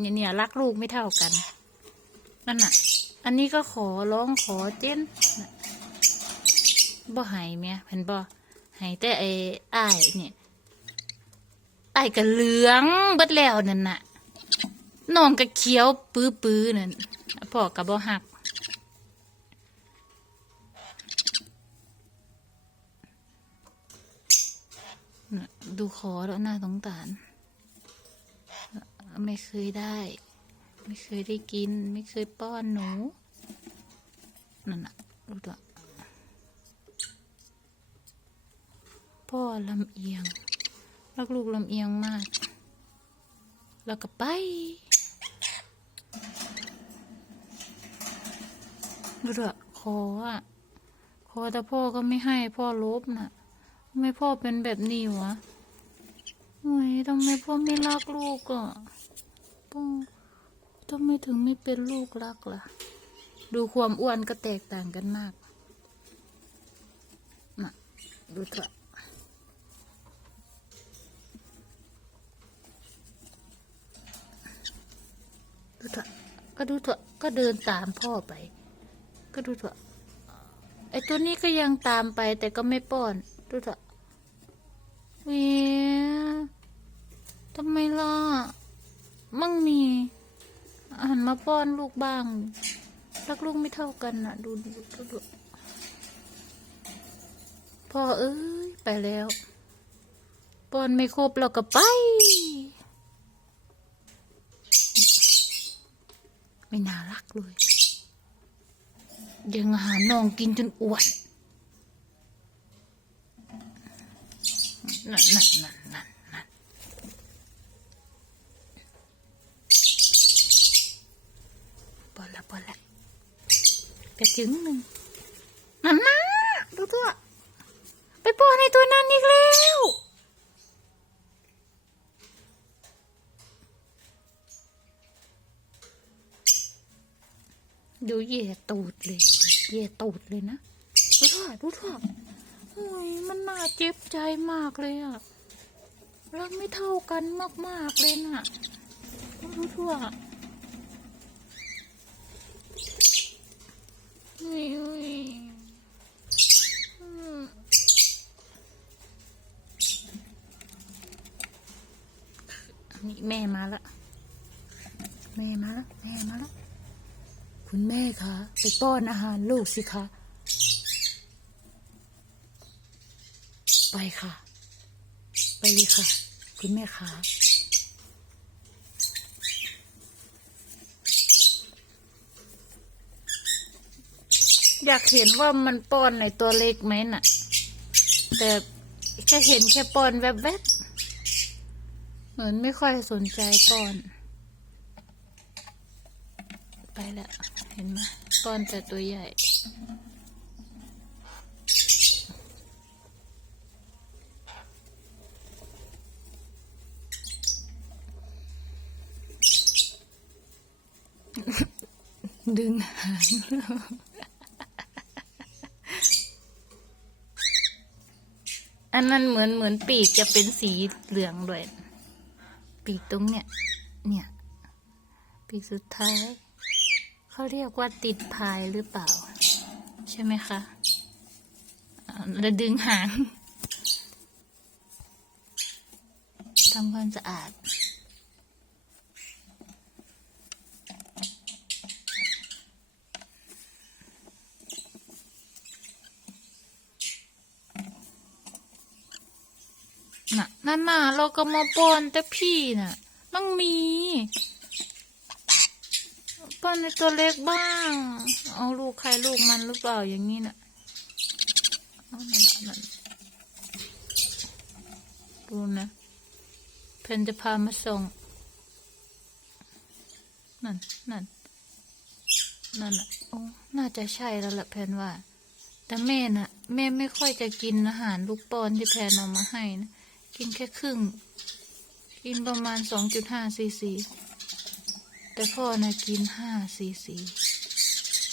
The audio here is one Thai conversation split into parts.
เนี่ยเนี่ยรักลูกไม่เท่ากันนั่นน่ะ อันนี้ก็ขอร้องขอเต้นบ่หายเมียเห็นบ่หายแต่ไอ้อ้ายเนี่ยไอ้ายก็เหลืองเบิดแล้วนั่นน่ะน้องก็เขียวปื้อปื้อๆนั่นพ่อก็บ่หักดูขอแล้วหน่าสงสาร ไม่เคยได้ ไม่เคยได้กิน ไม่เคยป้อนหนู นั่นน่ะดูตัวพ่อลำเอียงรักลูกลำเอียงมาก แล้วก็ไปดูตัวขออะขอแต่พ่อก็ไม่ให้พ่อลบน่ะทำไมพ่อเป็นแบบนี้วะทำไมพ่อไม่รักลูกอะ พ่อทำไมถึงไม่เป็นลูกรักล่ะ ดูความอ้วนก็แตกต่างกันมากน่ะดูเถอะดูเถอะก็ดูเถอะก็เดินตามพ่อไป ก็ดูเถอะไอตัวนี้ก็ยังตามไปแต่ก็ไม่ป้อน ดูเถอะวียทำไมล่ะ มั่งมีหัน มาป้อนลูกบ้าง รักลูกไม่เท่ากันน่ะดูดูดูดูพ่อเอ้ยไปแล้ว ป้อนไม่ครบเราก็ไป ไม่น่ารักเลยยังหาน้องกินจนอ้วนนั่นนั่นนั่นนั่นนั่นปอนละปอนละ กระจึงหนึ่งนั่นนะดูตัวไปป้อในตัวนั้นอีกแล้วดูเหย่ตูดเลยเหย่ตูดเลยนะดูเถอะดูเถอะโอ้ยมันน่าเจ็บใจมากเลยอะรักไม่เท่ากันมากๆเลยน่ะดูเถอะอุ้ยอุ้ยอืม นี่แม่มาละ แม่มาล้วแม่มาล้วคุณแม่คะไปป้อนอาหารลูกสิคะ ไปค่ะ ไปเลยค่ะ คุณแม่คะ อยากเห็นว่ามันป้อนในตัวเล็กไหมน่ะ แต่แค่เห็นแค่ป้อนแวบๆ เหมือนไม่ค่อยสนใจป้อน ไปล้วเห็นไหมป้อนแต่ตัวใหญ่ ดึงหาง อันนั้นเหมือนเหมือนปีกจะเป็นสีเหลืองด้วยปีกตรงเนี้ยเนี่ย ปีกสุดท้าย เขาเรียกว่าติดพายหรือเปล่า ใช่ไหมคะอ่าแล้วดึงหางทำความสะอาด น่ะนั่นน่ะเราก็มาป้อนแต่พี่น่ะต้องมีป้อนในตัวเล็กบ้าง เอาลูกใครลูกมันหรือเปล่าอย่างนี้น่ะนั่นนั่นดูนะเพนจะพามาส่งนั่นนั่นนั่นน่ะโอ้น่าจะใช่แล้วล่ะแพนว่า แต่แม่น่ะ แม่ไม่ค่อยจะกินอาหารลูกปอนที่แพนเอามาให้นะ กินแค่ครึ่ง กินประมาณสองจุดห้าซีซี แต่พ่อนะกินห้าซีซี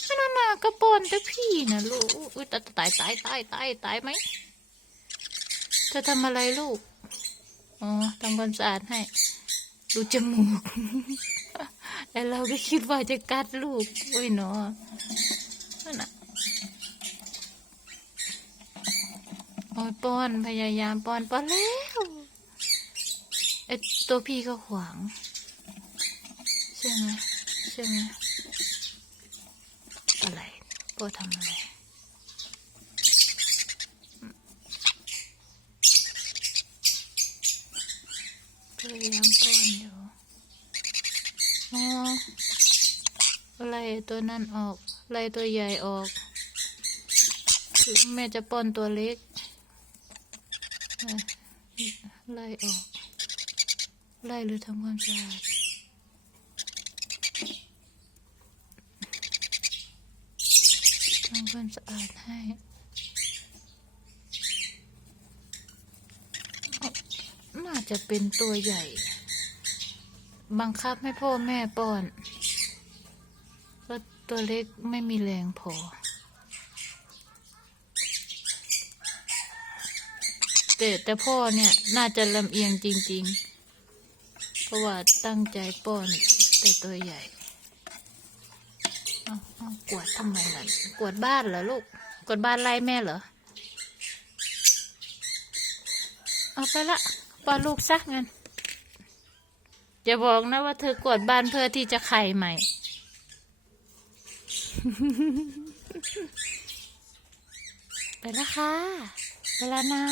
ไม่นาน่ากระปอนแต่พี่นะลูกอุ้ยตายตายตายตายตายตายไหมจะทำอะไรลูก อ๋อทำความสะอาดให้ ดูจมูกไอเราก็คิดว่าจะกัดลูก โอ้ยเนาะนั่นน่ะโอ้ยป้อนพยายามป้อนป้อนแล้วไอตัวพี่ก็ขวางใช่ไหมใช่ไหมอะไรป้อทำอะไรพยายามป้อนอยู่อ๋อไล่ตัวนั้นออกไล่ตัวใหญ่ออก แม่จะป้อนตัวเล็ก ไล่ออก ไล่หรือทำความสะอาดทำความสะอาดให้น่าจะเป็นตัวใหญ่ บังคับให้พ่อแม่ป้อนเพราะตัวเล็กไม่มีแรงพอ แต่แต่พ่อเนี่ยน่าจะลำเอียงจริง ๆ เพราะว่าตั้งใจป้อนแต่ตัวใหญ่กวดทำไมล่ะกวดบ้านเหรอลูกกวดบ้านไล่แม่เหรอ เอาไปละป้อนลูกซะงั้นอย่าบอกนะว่าเธอกวดบ้านเพื่อที่จะไข่ใหม่ไปละค่ะไปแล้วนะ